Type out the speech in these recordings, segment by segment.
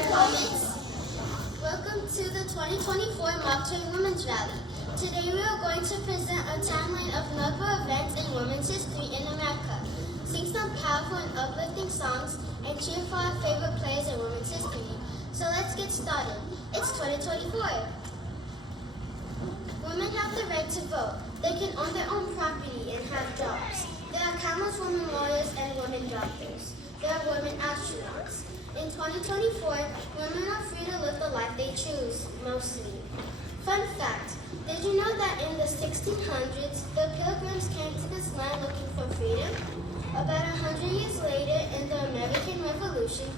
comments. Welcome to the 2024 Mock Twain Women's Rally. Today we are going to present a timeline of notable events in women's history in America, sing some powerful and uplifting songs, and cheer for our favorite players in women's history. So let's get started. It's 2024. Women have the right to vote. They can own their own property and have jobs. There are countless women lawyers and women doctors. There are women astronauts. In 2024, women are free to live the life they choose, mostly. Fun fact, did you know that in the 1600s, the Pilgrims came to this land looking for freedom? About 100 years later, in the American Revolution,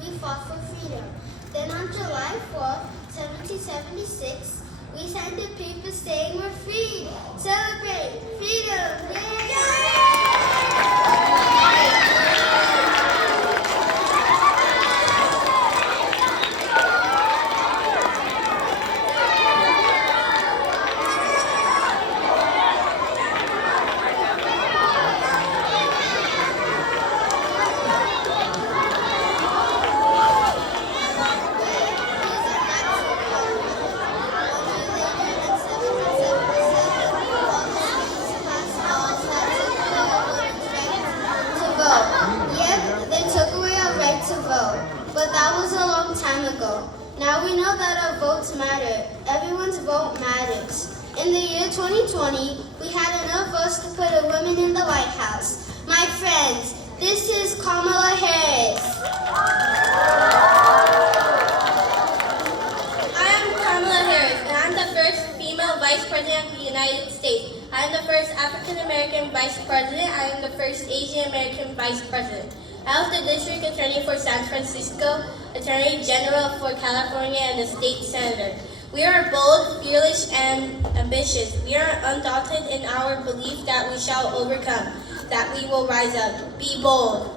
we fought for freedom. Then on July 4th, 1776, we signed a paper saying we're free. Celebrate freedom! Yay! But that was a long time ago. Now we know that our votes matter. Everyone's vote matters. In the year 2020, we had enough votes to put a woman in the White House. My friends, this is Kamala Harris. I am Kamala Harris, and I'm the first female Vice President of the United States. I am the first African American Vice President. I am the first Asian American Vice President. I was the District Attorney for San Francisco, Attorney General for California, and a State Senator. We are bold, fearless, and ambitious. We are undaunted in our belief that we shall overcome, that we will rise up. Be bold.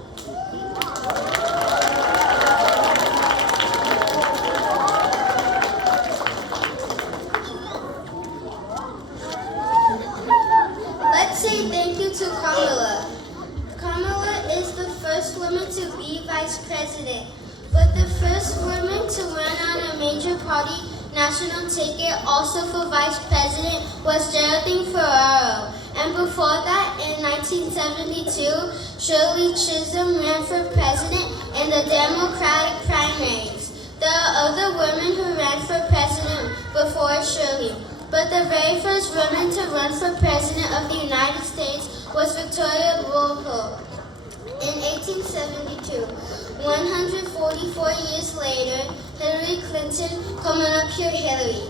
Let's say thank you to Kamala. Kamala is the first woman to be vice president, but the first woman to run on a major party national ticket also for vice president was Geraldine Ferraro. And before that, in 1972, Shirley Chisholm ran for president in the Democratic primaries. There are other women who ran for president before Shirley, but the very first woman to run for president of the United States was Victoria Woolfolk in 1872. 144 years later, Hillary Clinton coming up here Hillary.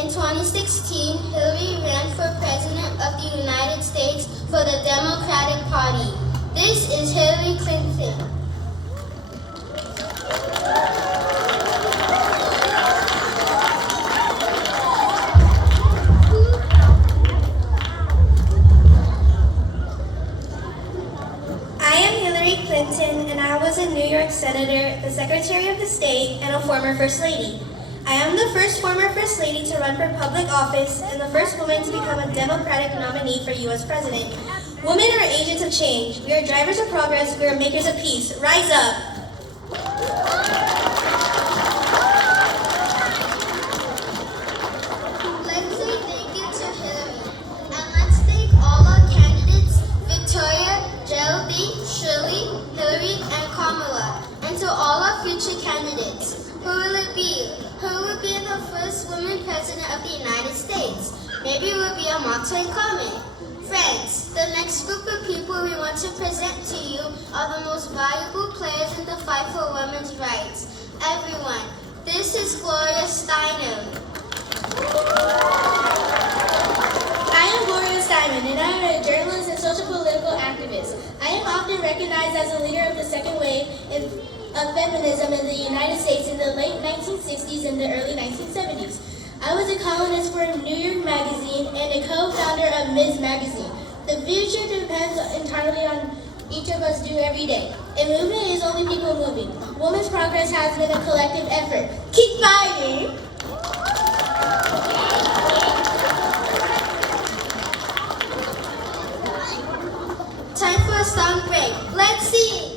In 2016, Hillary ran for president of the United States for the Democratic Party. This is Hillary Clinton. And I was a New York Senator, the Secretary of the State, and a former First Lady. I am the first former First Lady to run for public office and the first woman to become a Democratic nominee for U.S. President. Women are agents of change. We are drivers of progress. We are makers of peace. Rise up. Let's say thank you to Hillary. And let's thank all our candidates, Victoria, Geraldine, Shirley, Hillary, and Kamala. And to all our future candidates. Who will it be? Who will be the first woman president of the United States? Maybe it will be a Mock Twain comment. Friends, the next group of people we want to present to you are the most valuable players in the fight for women's rights. Everyone, this is Gloria Steinem. I am Gloria Steinem, and I am a journalist and social political activist. I am often recognized as a leader of the second wave of feminism in the United States in the late 1960s and the early 1970s. I was a columnist for New York Magazine and a co-founder of Ms. Magazine. The future depends entirely on each of us do every day. A movement is only people moving. Women's progress has been a collective effort. Keep fighting! Time for a song break. Let's sing!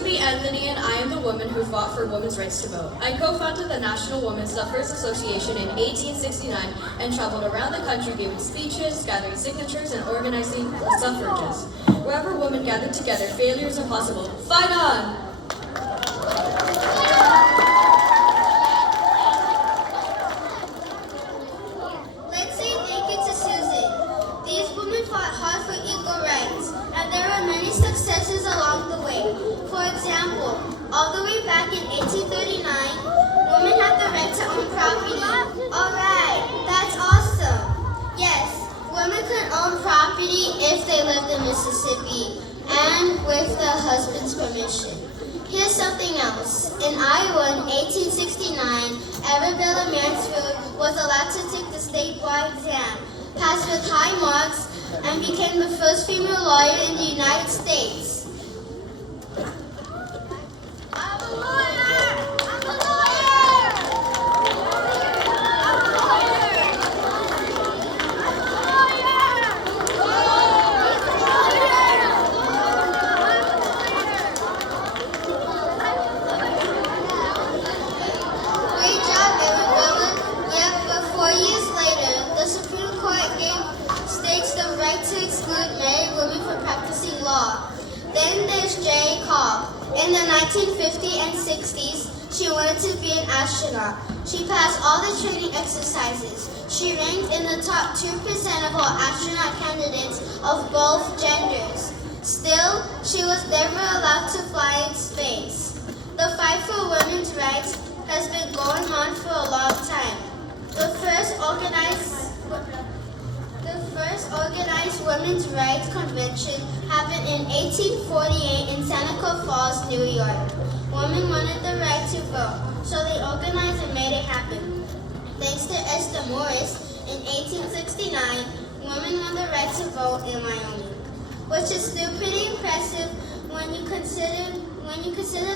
Susie Anthony, and I am the woman who fought for women's rights to vote. I co-founded the National Women's Suffrage Association in 1869 and traveled around the country giving speeches, gathering signatures, and organizing suffrages. Wherever women gathered together, failure is impossible. Fight on! Let's say thank you to Susan. These women fought hard for equal rights, and there were many successes along the way. For example, all the way back in 1839, women had the right to own property. Alright, that's awesome. Yes, women could own property if they lived in Mississippi, and with the husband's permission. Here's something else. In Iowa in 1869, Arabella Mansfield was allowed to take the state bar exam, passed with high marks, and became the first female lawyer in the United States. I'm a lawyer! I'm a lawyer! I'm a lawyer! I'm a lawyer! Great job, Arabella. Yet, but 4 years later, the Supreme Court gave states the right to exclude married women from practicing law. Then there's J. Cobb. In the 1950s and 60s, she wanted to be an astronaut. She passed all the training exercises. She ranked in the top 2% of all astronaut candidates of both genders. Still, she was never allowed to fly in space. The fight for women's rights has been going on for a long time. The first organized women's rights convention happened in 1848 in Seneca Falls, New York. Women wanted the right to vote, so they organized and made it happen. Thanks to Esther Morris, in 1869, women won the right to vote in Wyoming, which is still pretty impressive when you consider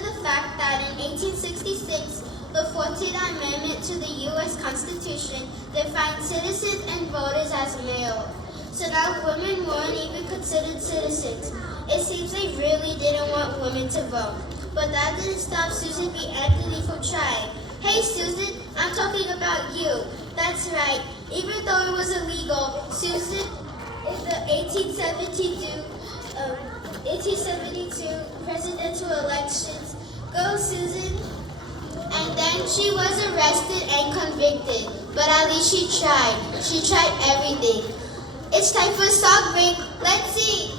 the fact that in 1866, the 14th Amendment to the U.S. Constitution defined citizens and voters as male. So now women weren't even considered citizens. It seems they really didn't want women to vote. But that didn't stop Susan B. Anthony from trying. Hey Susan, I'm talking about you. That's right. Even though it was illegal, Susan in the 1872 presidential elections. Go Susan! And then she was arrested and convicted. But at least she tried. She tried everything. It's time for a song break. Let's see.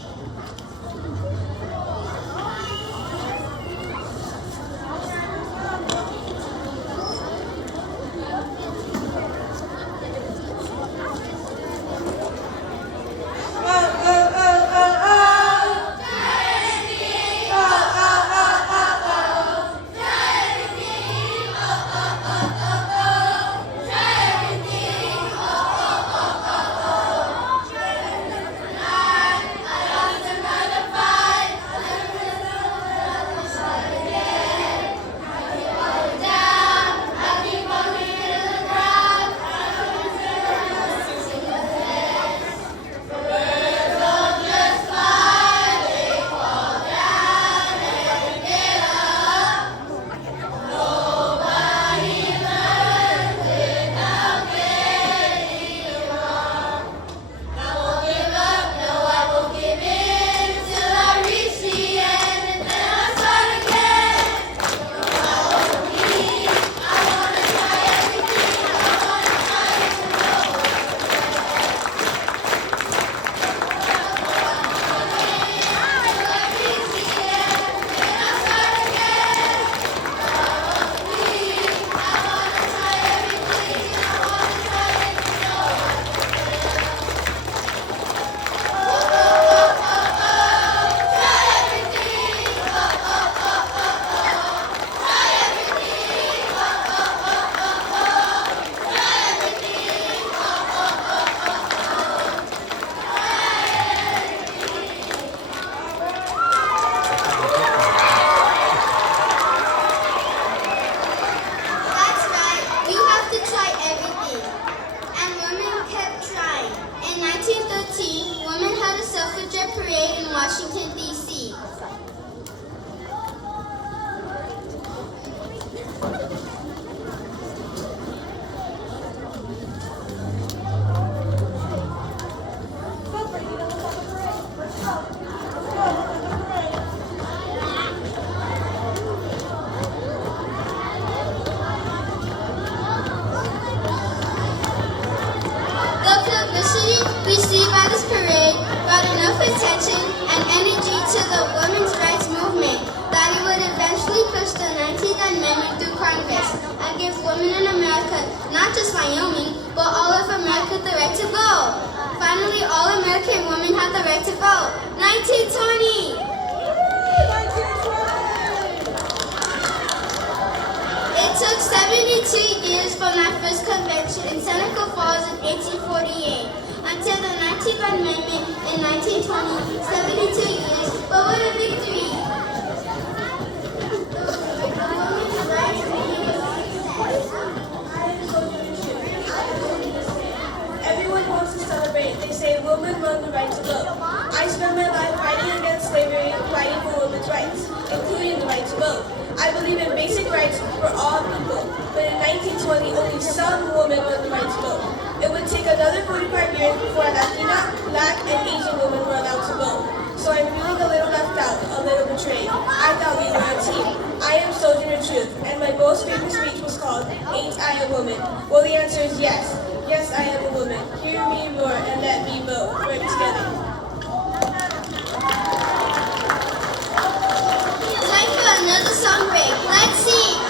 America, not just Wyoming, but all of America the right to vote. Finally, all American women have the right to vote. 1920! It took 72 years from my first convention in Seneca Falls in 1848 until the 19th Amendment in 1920. 72 years, but what a victory! Everyone wants to celebrate. They say women won the right to vote. I spent my life fighting against slavery, fighting for women's rights, including the right to vote. I believe in basic rights for all people, but in 1920, only some women won the right to vote. It would take another 45 years before Latina, Black, and Asian women were allowed to vote. So I'm feeling a little left out, a little betrayed. I thought we were a team. I am Soldier of Truth, and my most famous speech was called, Ain't I a Woman? Well, the answer is yes. Yes, I am a woman. Hear me roar and let me vote. Work together. Time for another song break. Let's sing!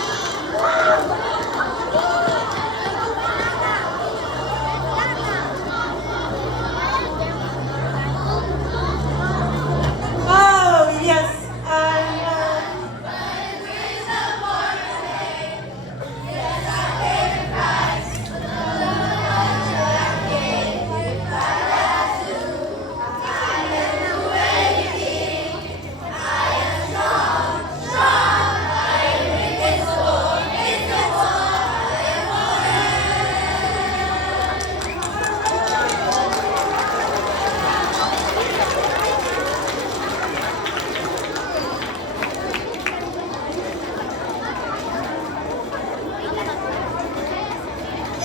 Oh, yes, I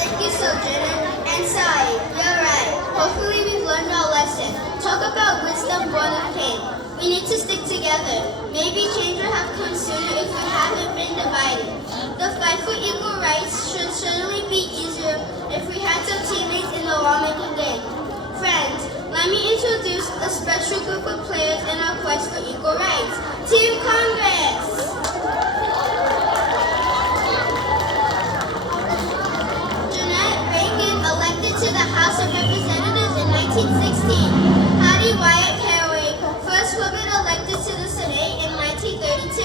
Thank you, Sojourner. And sorry, you're right. Hopefully we've learned our lesson. Talk about wisdom born of pain. We need to stick together. Maybe change would have come sooner if we haven't been divided. The fight for equal rights should certainly be easier if we had some teammates in the lawmaking game. Friends, let me introduce a special group of players in our quest for equal rights. Team Congress! Elected to the House of Representatives in 1916. Hattie Wyatt Caraway, first woman elected to the Senate in 1932.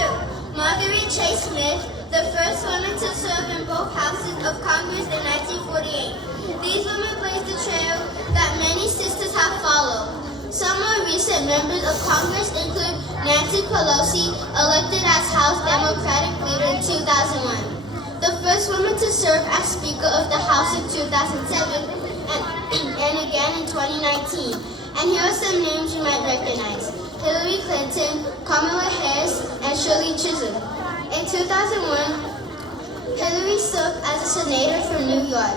Margaret Chase Smith, the first woman to serve in both houses of Congress in 1948. These women blazed the trail that many sisters have followed. Some more recent members of Congress include Nancy Pelosi, elected as House Democratic leader in 2001. The first woman to serve as Speaker of the House in 2007 and again in 2019. And here are some names you might recognize: Hillary Clinton, Kamala Harris, and Shirley Chisholm. In 2001, Hillary served as a senator from New York.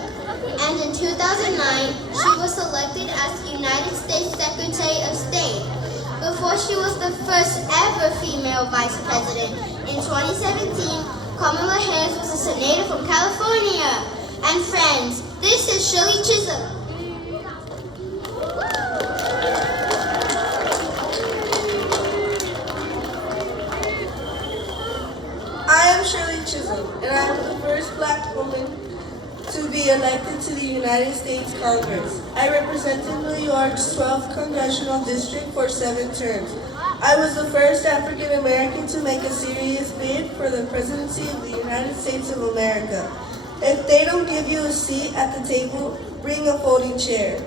And in 2009, she was elected as United States Secretary of State. Before she was the first ever female vice president. In 2017, Kamala Harris was a senator from California. And friends, this is Shirley Chisholm. I am Shirley Chisholm, and I am the first Black woman to be elected to the United States Congress. I represented New York's 12th Congressional District for 7 terms. I was the first African American to make a serious bid for the presidency of the United States of America. If they don't give you a seat at the table, bring a folding chair.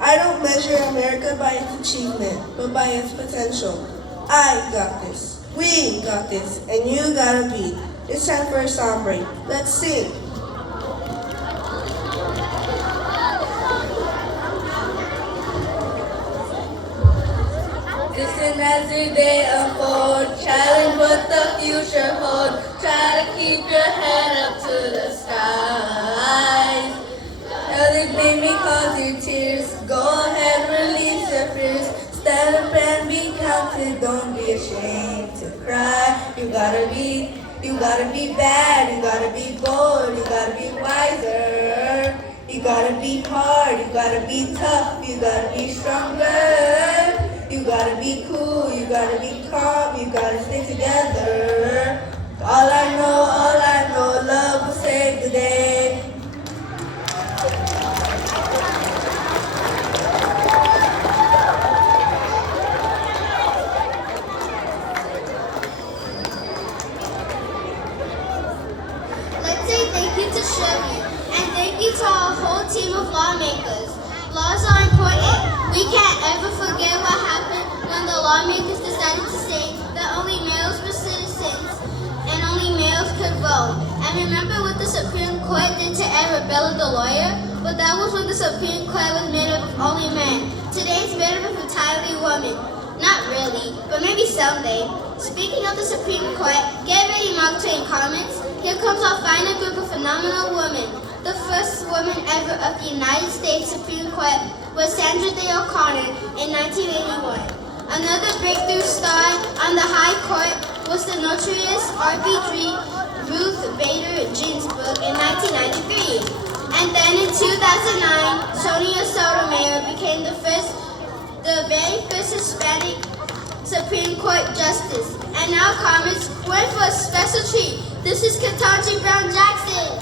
I don't measure America by its achievement, but by its potential. I got this. We got this. And you gotta be. It's time for a song break. Let's sing. Listen as the day unfolds, challenge what the future holds. Try to keep your head up to the skies. Nothing made me cause you tears. Go ahead, release your fears. Stand up and be counted. Don't be ashamed to cry. You gotta be bad. You gotta be bold. You gotta be wiser. You gotta be hard. You gotta be tough. You gotta be stronger. You gotta be cool, you gotta be calm, you gotta stay together. All I know, love will save the day. Shirley. And thank you to our whole team of lawmakers. Laws are important. We can't ever forget what happened when the lawmakers decided to say that only males were citizens and only males could vote. And remember what the Supreme Court did to Arabella the lawyer? Well, that was when the Supreme Court was made up of only men. Today it's made up of entirely women. Not really, but maybe someday. Speaking of the Supreme Court, get ready, Mark Twain comments. Here comes our final group of phenomenal women. The first woman ever of the United States Supreme Court was Sandra Day O'Connor in 1981. Another breakthrough star on the High Court was the notorious RB3 Ruth Bader Ginsburg in 1993. And then in 2009, Sonia Sotomayor became the very first Hispanic Supreme Court Justice. And now, comrades, we're in for a special treat. This is Ketanji Brown Jackson.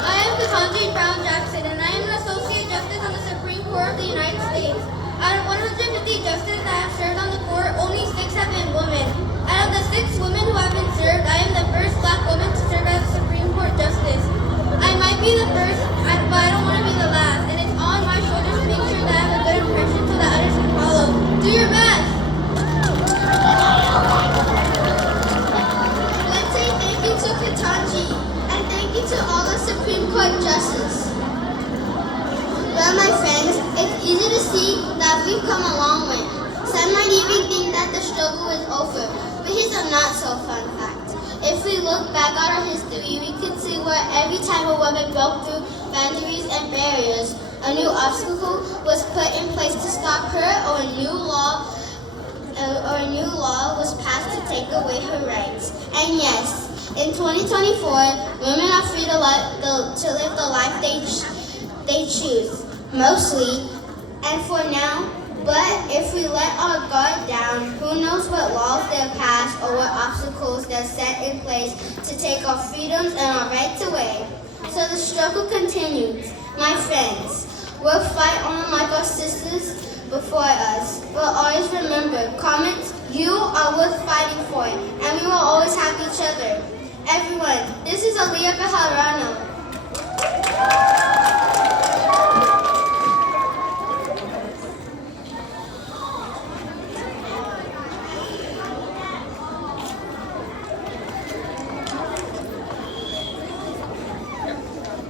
I am Ketanji Brown Jackson, and I am an Associate Justice on the Supreme Court of the United States. Out of 150 justices that have served on the court, only 6 have been women. Out of the 6 women who have been served, I am the first Black woman to serve as a Supreme Court Justice. I might be the first, but I don't want to be the last, and it's on my shoulders to make sure that I have a good impression so that others can follow. Do your best! Let's say thank you to Ketanji, and thank you to all the Supreme Court justices. Well, my friends, it's easy to see that we've come a long way. Some might even think that the struggle is over, but here's a not-so-fun fact. If we look back at our history, we can see where every time a woman broke through boundaries and barriers, a new obstacle was put in place to stop her, or a new law was passed to take away her rights. And yes, in 2024, women are free to live the life they choose, mostly, and for now. But if we let our guard down, who knows what laws they'll pass or what obstacles they'll set in place to take our freedoms and our rights away. So the struggle continues. My friends, we'll fight on like our sisters before us. But always remember, comments, you are worth fighting for, and we will always have each other. Everyone, this is Aliyah Bejarano.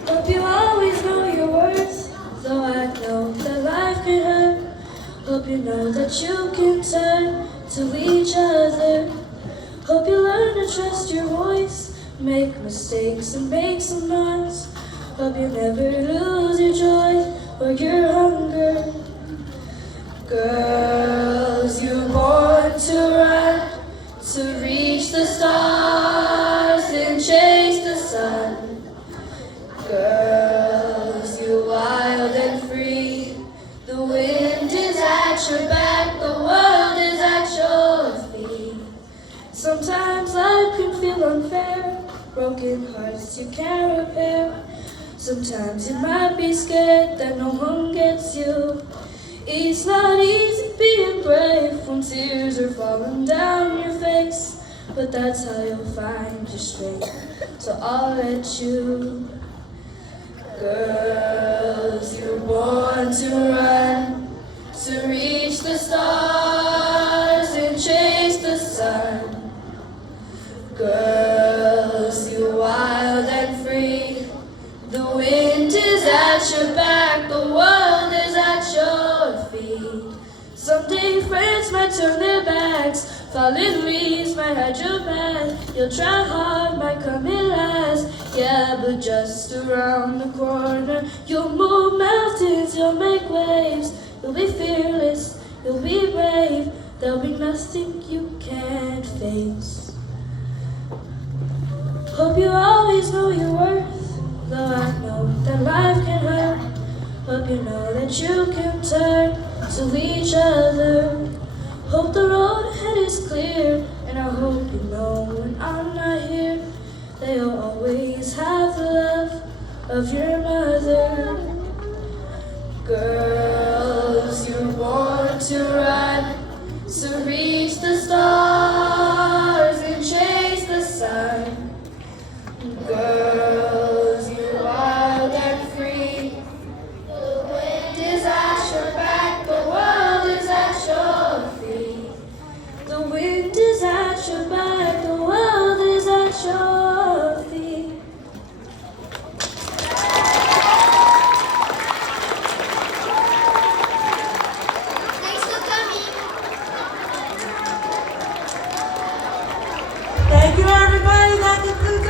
Hope you always know your worth, though I know that life can hurt. Hope you know that you can turn to each other. Hope you learn to trust your voice, make mistakes and make some noise. Hope you never lose your joy or your hunger. Girls, you're born to run, to reach the stars and chase the sun. Girls, you're wild and free. The wind is at your back, the world is at your feet. Sometimes life can feel unfair, broken hearts you can't repair. Sometimes you might be scared that no one gets you. It's not easy being brave when tears are falling down your face, but that's how you'll find your strength, so I'll let you. Girls, you're born to run, to reach the stars and chase the sun. Girls, you're wild and free. The wind is at your back, the world is at your feet. Someday friends might turn their backs, falling leaves might hide your path. You'll try hard, might come in last, yeah, but just around the corner. You'll move mountains, you'll make waves. You'll be fearless, you'll be brave. There'll be nothing you can't face. Hope you always know your worth, though I know that life can hurt. Hope you know that you can turn to each other. Hope the road ahead is clear, and I hope you know when I'm not here that you'll always have the love of your mother. Girls, you're born to run, to reach the stars and chase the sun. got your back, the world is at your feet. Thanks for coming. Thank you, everybody. That concludes